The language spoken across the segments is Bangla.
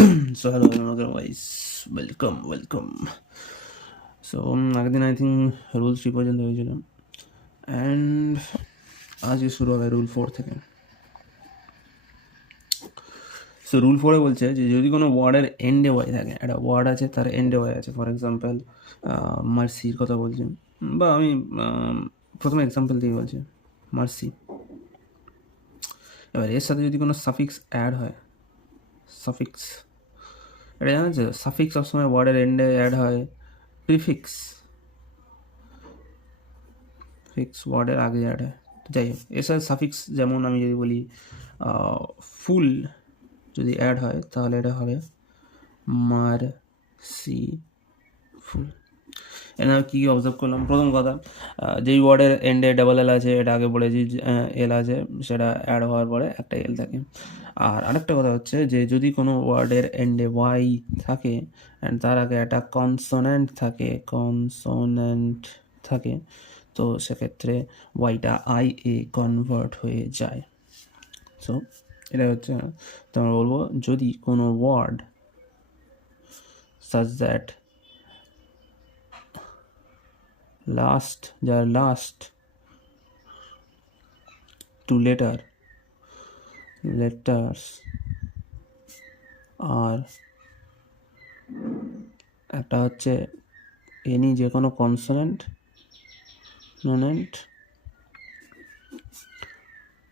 So hello guys, welcome. So আগের দিন আই থিঙ্ক রুল 3 পর্যন্ত হয়েছিল অ্যান্ড আজকে শুরু হবে রুল 4 থেকে। সো রুল 4-এ বলছে যে যদি কোনো ওয়ার্ডের এন্ডে ওয়াই থাকে, একটা ওয়ার্ড আছে তার এন্ডে ওয়াই আছে, ফর এক্সাম্পল মার্সির কথা বলছি, বা আমি প্রথমে এক্সাম্পল দিয়ে বলছি মার্সি। এবার এর সাথে যদি কোনো সাফিক্স অ্যাড হয়, সাফিক্স এটা জানা আছে, সাফিক্স সবসময় ওয়ার্ডের এন্ডে অ্যাড হয়, প্রিফিক্স ওয়ার্ডের আগে অ্যাড হয়। যাই হোক, এর সাথে সাফিক্স যেমন আমি যদি বলি ফুল যদি অ্যাড হয় তাহলে এটা হবে মারসি ফুল। এটা কী অবজার্ভ করলাম, প্রথম কথা যেই ওয়ার্ডের এন্ডে ডাবল এল আছে, এটা আগে বলেছি এল আছে, সেটা অ্যাড হওয়ার পরে একটা এল থাকে। আর আরেকটা কথা হচ্ছে যে যদি কোনো ওয়ার্ডের এন্ডে ওয়াই থাকে অ্যান্ড তার আগে একটা কনসোনেন্ট থাকে, তো সেক্ষেত্রে ওয়াইটা আই এ কনভার্ট হয়ে যায়। সো এটা হচ্ছে, তো আমরা বলবো যদি কোনো ওয়ার্ড সাচ দ্যাট যার লাস্ট টু লেটার্স আর একটা হচ্ছে এনি যে কোনো কনসোনেন্ট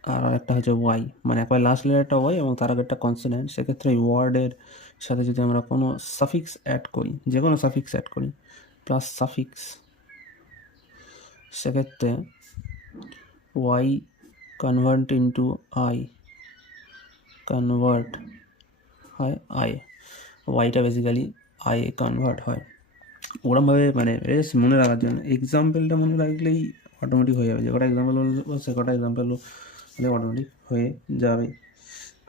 আর একটা হচ্ছে ওয়াই, মানে একবার লাস্ট লেটারটা ওয়াই এবং তার আগে একটা কনসোনেন্ট, সেক্ষেত্রে এই ওয়ার্ডের সাথে যদি আমরা কোনো সাফিক্স অ্যাড করি, যে কোনো সাফিক্স অ্যাড করি প্লাস সাফিক্স, সেক্ষেত্রে ওয়াই কনভার্ট ইন্টু কনভার্ট হয় আই, ওয়াইটা বেসিক্যালি আই এ কনভার্ট হয়। ওরমভাবে মানে বেশ মনে রাখার জন্য এক্সাম্পলটা মনে রাখলেই অটোমেটিক হয়ে যাবে, যে কটা এক্সাম্পল বলবো সে কটা এক্সাম্পল হলে অটোমেটিক হয়ে যাবে।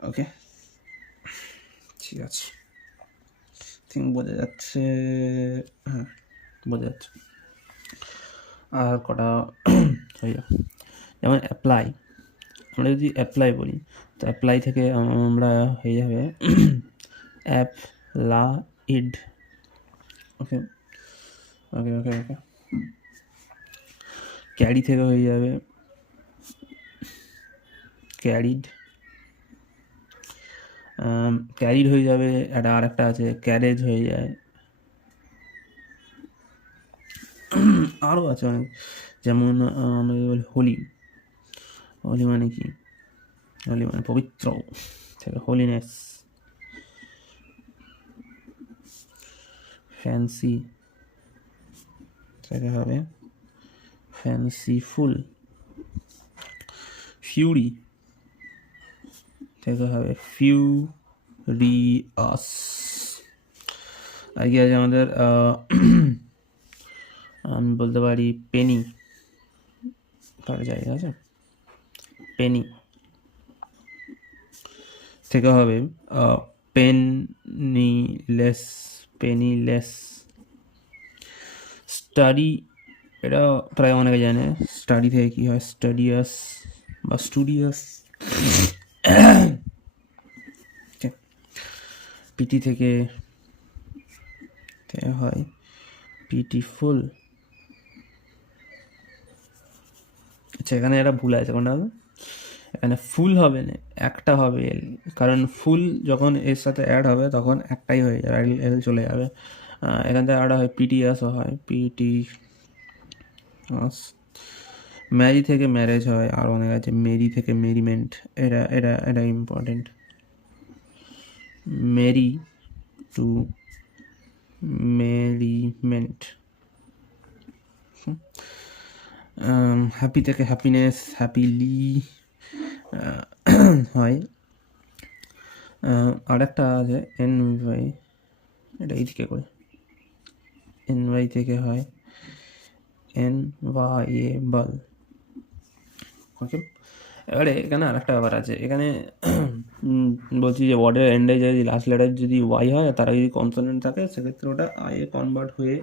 ওকে, ঠিক আছে, থিঙ্ক বোঝা যাচ্ছে, হ্যাঁ বোঝা যাচ্ছে। আর কটা হয়ে যাবে, যেমন অ্যাপ্লাই, আমরা যদি অ্যাপ্লাই বলি তো অ্যাপ্লাই থেকে আমরা হয়ে যাবে অ্যাপ্লাইড। ওকে ওকে ওকে ওকে ক্যারি থেকে হয়ে যাবে ক্যারিড হয়ে যাবে, একটা আর একটা আছে ক্যারেজ হয়ে যায়, আরও আছে অনেক, যেমন আমরা বলি হোলি মানে কি, হোলি মানে পবিত্র থেকে হোলিনেস, ফ্যান্সি থেকে হবে ফ্যান্সিফুল, ফিউরি থেকে হবে ফিউরিয়াস। আর কি আছে আমাদের, আমি বলতে পারি পেনি, তাহলে যাই আছে পেনি থেকে হবে পেনিলেস। স্টাডি, এটা প্রায় অনেকে জানে, স্টাডি থেকে কী হয় স্টাডিয়াস বা স্টুডিয়াস। পিটি থেকে হয় পিটিফুল। আচ্ছা, এখানে একটা ভুল আছে, কোনটা হবে, এখানে ফুল হবে না, একটা হবে এল, কারণ ফুল যখন এর সাথে অ্যাড হবে তখন একটাই হয়ে যাবে, এল চলে যাবে। এখান থেকে অ্যাড হয় পিটিএসও হয়, পিটিএস। ম্যারি থেকে ম্যারেজ হয়, আর অনেক আছে, মেরি থেকে মেরিমেন্ট, এটা important, Mary two merriment. Happy থেকে হ্যাপিনেস, হ্যাপিলি হয়। আর একটা আছে এনওয়াই, এটা এই থেকে করে এনওয়াই থেকে হয় এনওয়াইএবল। ওকে, এবারে এখানে আর একটা ব্যাপার আছে, এখানে বলছি যে ওয়ার্ডের এন্ডে যদি লাস্ট লেটার যদি ওয়াই হয়, তারা যদি কনসোনেন্ট থাকে, সেক্ষেত্রে ওটা আই এ কনভার্ট হয়ে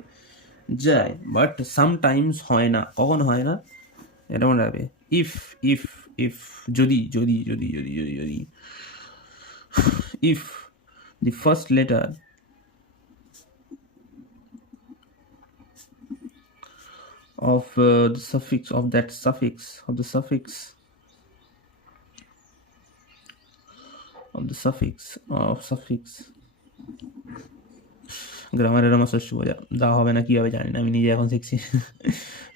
যায়, বাট সামটাইমস হয় না। কখন হয় না এটা মনে রাখবে, ইফ যদি if the first letter of the suffix of that suffix of the suffix গ্রামারের আমার ষষ্ঠ বোঝা দেওয়া হবে না কীভাবে জানি না, আমি নিজে এখন শিখছি।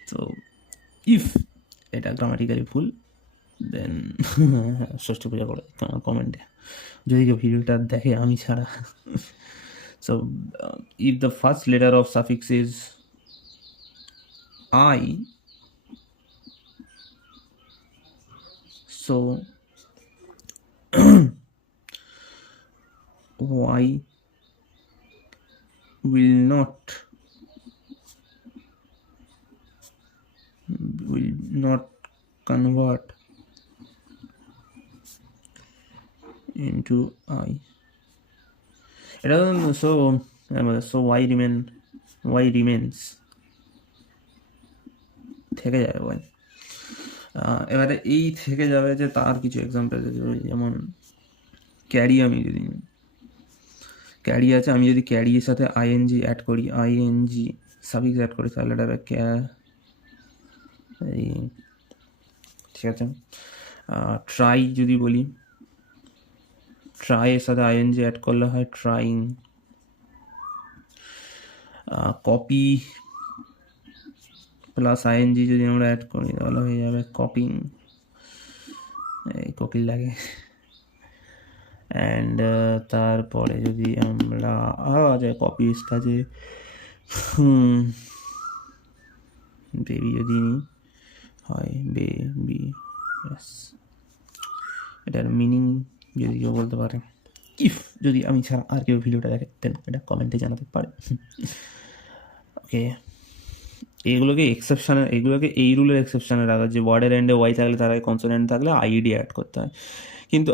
তো ইফ এটা গ্রামাটিক্যালি ভুল দেন ষষ্ঠ পূজা করে কমেন্টে, যদি কেউ ভিডিওটা দেখে আমি ছাড়া। So if the first letter of suffix is I, so y will not convert into I. It doesn't, so y remains থেকে যাবে y। এবারে এই থেকে যাবে যে তার কিছু এক্সাম্পল আছে, যেমন ক্যারি, আমি যদি ক্যারি আছে, আমি যদি ক্যারির সাথে আইএনজি অ্যাড করি, আইএনজি সাফিক্স অ্যাড করি, তাহলে এটা হবে এই, ঠিক আছে। ট্রাই যদি বলি, ট্রাইয়ের সাথে আইএনজি অ্যাড করলে হয় ট্রাইং। কপি প্লাস আইএনজি যদি আমরা অ্যাড করি তাহলে হয়ে যাবে কপিং, এই কোকিল লাগে। অ্যান্ড তারপরে যদি আমরা আছে কপিসটা যে বেবি যদি হয় বেবি, এটার মিনিং যদি কেউ বলতে পারে, ইফ যদি আমি ছাড়া আর কেউ ভিডিওটা দেখে দেন এটা কমেন্টে জানাতে পারে। ওকে, এগুলোকে এই রুলের এক্সেপশানে রাখা, যে ওয়ার্ডের এন্ডে ওয়াই থাকলে তার আগে কনসোনেন্ট থাকলে আইডি অ্যাড করতে হয়, কিন্তু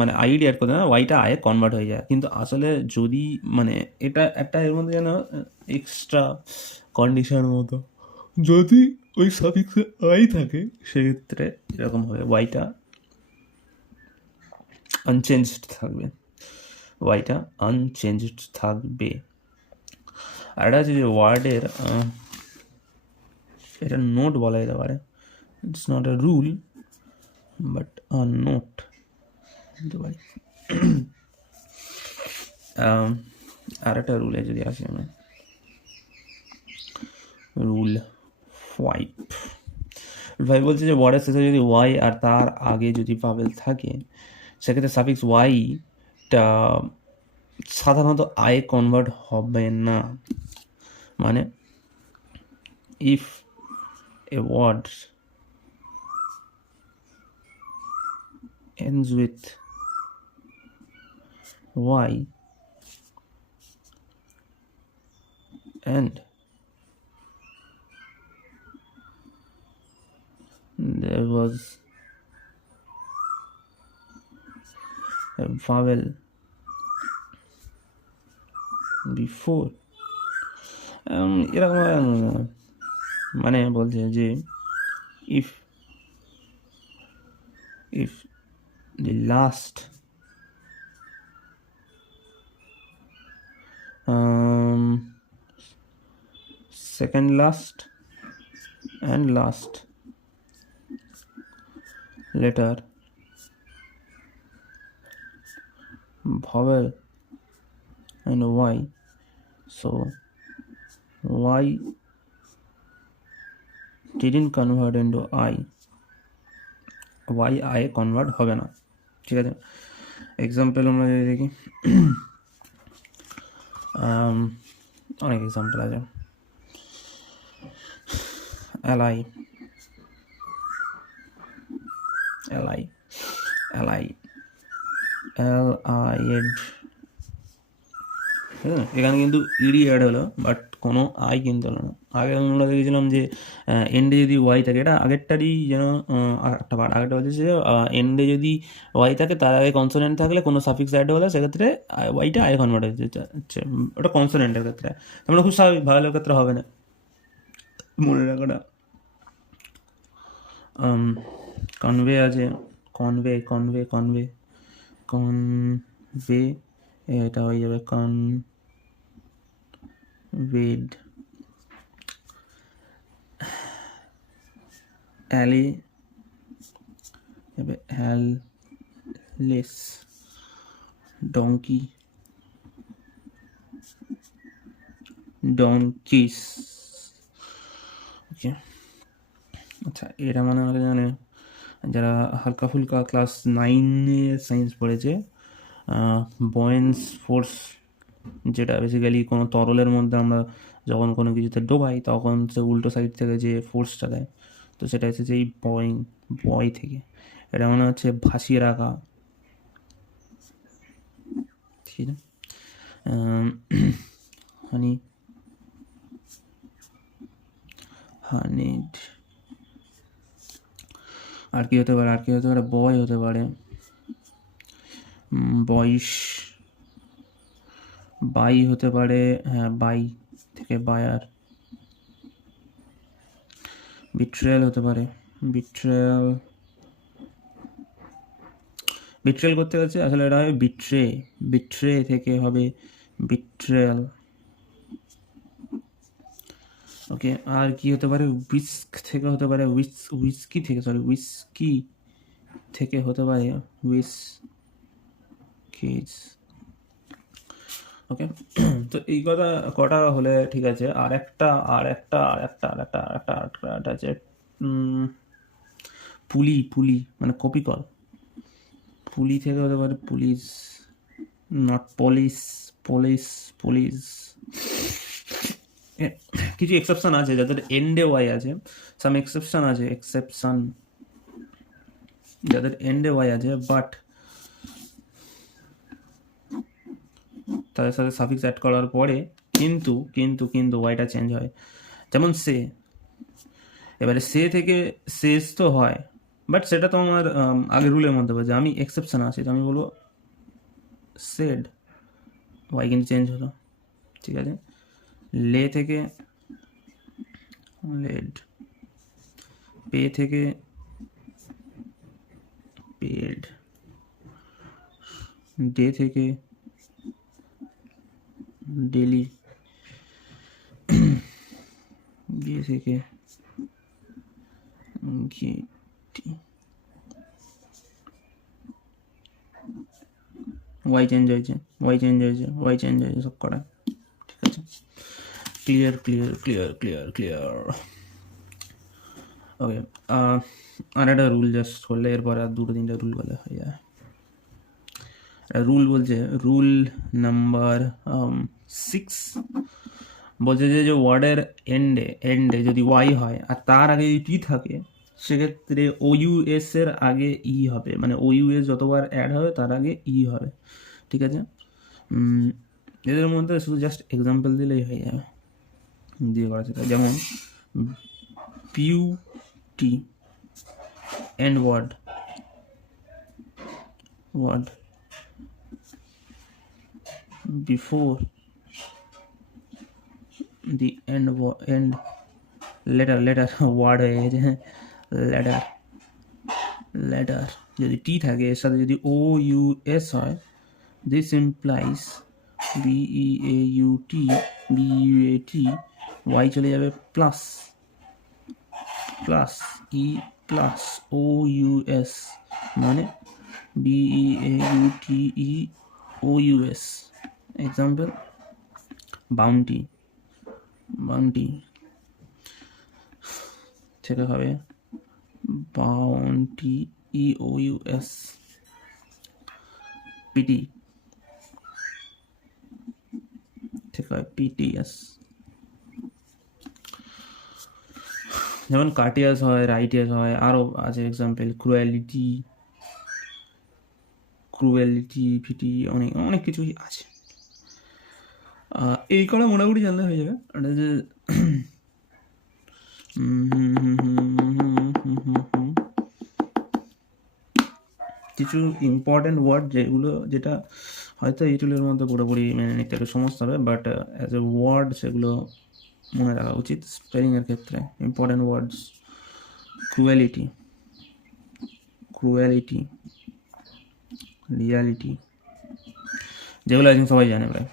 মানে আইডি অ্যাড করতে না, ওয়াইটা আয়ে কনভার্ট হয়ে যায়। কিন্তু আসলে যদি এটা একটা এর মধ্যে যেন এক্সট্রা কন্ডিশন মতো, যদি ওই সাফিক্সে আই থাকে সেক্ষেত্রে এরকম হবে, ওয়াইটা আনচেঞ্জড থাকবে। আর এটা হচ্ছে যে ওয়ার্ডের, এটা নোট বলা যেতে পারে, it's not a rule but a note বলতে পারি। আর একটা রুলে যদি আসি আমরা, রুল 5 বলছে যে ওয়ার্ডের শেষে যদি ওয়াই আর তার আগে যদি ভাওয়েল থাকে সেক্ষেত্রে সাফিক্স ওয়াইটা সাধারণত আয়ে কনভার্ট হবে না। মানে if a word ends with y and there was a vowel before, এরকম মানে বলছে যে if the last second last and last letter vowel and y, so y didn't convert into I, y আয়ে কনভার্ট হবে না। ঠিক আছে, এক্সাম্পল আমরা যদি দেখি, অনেক এক্সাম্পল আছে। এলআই এখানে কিন্তু ইডি অ্যাড হলো বাট কোনো আই কিন্তু হলো না। আগে আমরা দেখেছিলাম যে এন্ডে যদি ওয়াই থাকে, এটা আগেরটারই যেন একটা পার্ট, আগেরটা বলছে যে এন্ডে যদি ওয়াই থাকে তার আগে কনসোনেন্ট থাকলে কোনো সাফিক্স অ্যাড হলে সেক্ষেত্রে ওয়াইটা আই কনভার্ট হচ্ছে, ওটা কনসোনেন্টের ক্ষেত্রে, আমরা খুব স্বাভাবিক, ভাইলের ক্ষেত্রে হবে না, মনে রাখাটা। কনভে আছে, কনভে এটা হয়ে যাবে কনভেড, অ্যালি যাবে হ্যাললেস, ডঙ্কি ডনকিস। ওকে, আচ্ছা এটা মনে হয় জানে যারা হালকা ফুলকা ক্লাস 9-এ সায়েন্স পড়েছে, বয়েন্স ফোর্স, যেটা বেসিক্যালি কোনো তরলের মধ্যে আমরা যখন কোনো কিছুতে ডোবাই তখন সে উল্টো সাইড থেকে যে ফোর্সটা দেয়, তো সেটা এসেছে এই বয় থেকে। এটা মনে হচ্ছে ভাসিয়ে রাখা, ঠিক আছে। হানিড, আর কি হতে পারে, বয় হতে পারে, বয়স, বাই হতে পারে, হ্যাঁ বাই থেকে বায়ার, বিট্রেয়াল হতে পারে, বিট্রেয়াল করতে গেছে আসলে এটা হবে বিট্রে থেকে হবে বিট্রেয়াল। ওকে, আর কি হতে পারে, উইস্ক থেকে হতে পারে, উইস্কি থেকে হতে পারে উইস্কিজ। ওকে, তো এই কটা হলে ঠিক আছে। আর একটা আছে পুলি মানে কপিকল, পুলি থেকে হতে পারে পুলিশ, নট পুলিশ। কিছু এক্সেপশন আছে যাদের এন্ডে ওয়াই আছে, যাদের এন্ডে ওয়াই আছে, বাট তাদের সাথে সাফিক্স অ্যাড করার পরে কিন্তু ওয়াইটা চেঞ্জ হয়। যেমন সে, এবারে সে থেকে শেষ তো হয়, বাট সেটা তো আমার আগের রুলের মধ্যে বলছে, আমি এক্সেপশন আছে, তো আমি বলবো সেড, ওয়াই কিন্তু চেঞ্জ হলো, ঠিক আছে। লে থেকে লেড, পে থেকে পেড, ডে থেকে ডেলি, গিয়ে থেকে গেটি, ওয়াই চেঞ্জ হয়েছে সব কটা, ঠিক আছে। ক্লিয়ার। ওকে, আর একটা রুল জাস্ট করলে এরপর আর 2-3টা রুল বলে হয়ে যায়। রুল বলছে, রুল নাম্বার 6 বলছে যে ওয়ার্ডের এন্ডে যদি ওয়াই হয় আর তার আগে যদি টি থাকে, সেক্ষেত্রে OUS এর আগে ই হবে, মানে OUS যতবার অ্যাড হবে তার আগে ই হবে, ঠিক আছে। এদের মধ্যে শুধু জাস্ট এক্সাম্পল দিলেই হয়ে যাবে, দিয়ে করা যেতে, যেমন beauty end word before the end letter word হয়ে গেছে, লেটার যদি টি থাকে এর সাথে যদি OUS হয়, this implies BEAUT ওয়াই চলে যাবে প্লাস ই প্লাস OUS, মানে BEAUTEOUS। এক্সাম্পল, বাউন্টি থেকে হবে বাউন্টি EOUS। পিটি থেকে হয় PTS। যেমন কার্টিয়াস হয়, রাইটিয়াস হয়, আরও আছে এক্সাম্পল, ক্রুয়েলিটি ফিটি, অনেক কিছুই আছে। এই কটা মোটামুটি জানলে হয়ে যাবে। এটা যে কিছু ইম্পর্টেন্ট ওয়ার্ড যেটা হয়তো এই টুলের মধ্যে পুরোপুরি মেনে নিতে একটু সমস্যা হবে, বাট অ্যাজ এ ওয়ার্ড সেগুলো মনে রাখা উচিত স্পেলিংয়ের ক্ষেত্রে। ইম্পর্টেন্ট ওয়ার্ডস, ক্রুয়েলিটি, রিয়ালিটি, যেগুলো আই থিঙ্ক সবাই জানে প্রায়।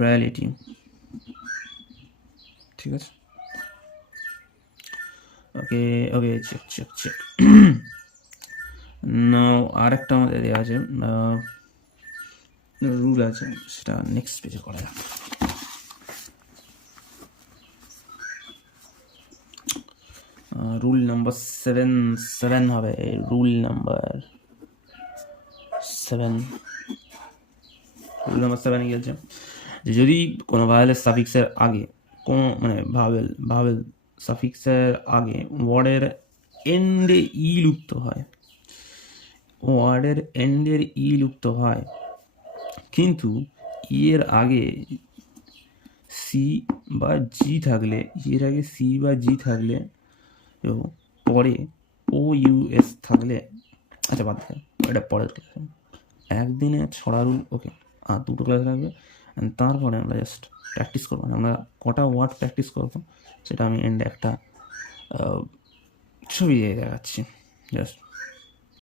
রিয়ালিটি, ঠিক আছে। ওকে ওকে, চেক চেক চেক। নাও আর একটা আমাদের দেওয়া আছে, রুল আছে, সেটা নেক্সট পেজে করা যাক। রুল নাম্বার 7 হবে, রুল নাম্বার 7 কি বলছে, যে যদি কোনো ভাওয়েলের সাফিক্সের আগে কোনো মানে ভাওয়েল সাফিক্সের আগে ওয়ার্ডের এন্ডে ই লুপ্ত হয়, ওয়ার্ডের এন্ডের ই লুপ্ত হয়, কিন্তু এর আগে সি বা জি থাকলে, এর আগে সি বা জি থাকলে এবং পরে ও ইউএস থাকলে, আচ্ছা বাদ দেয় এটা পরের ক্লাসে, একদিনে ছড়া রুল। ওকে, আর 2টো ক্লাস লাগবে, তারপরে আমরা জাস্ট প্র্যাকটিস করবো। আমরা কটা ওয়ার্ড প্র্যাকটিস করবো সেটা আমি এন্ডে একটা ছবি দিয়ে দেখাচ্ছি, জাস্ট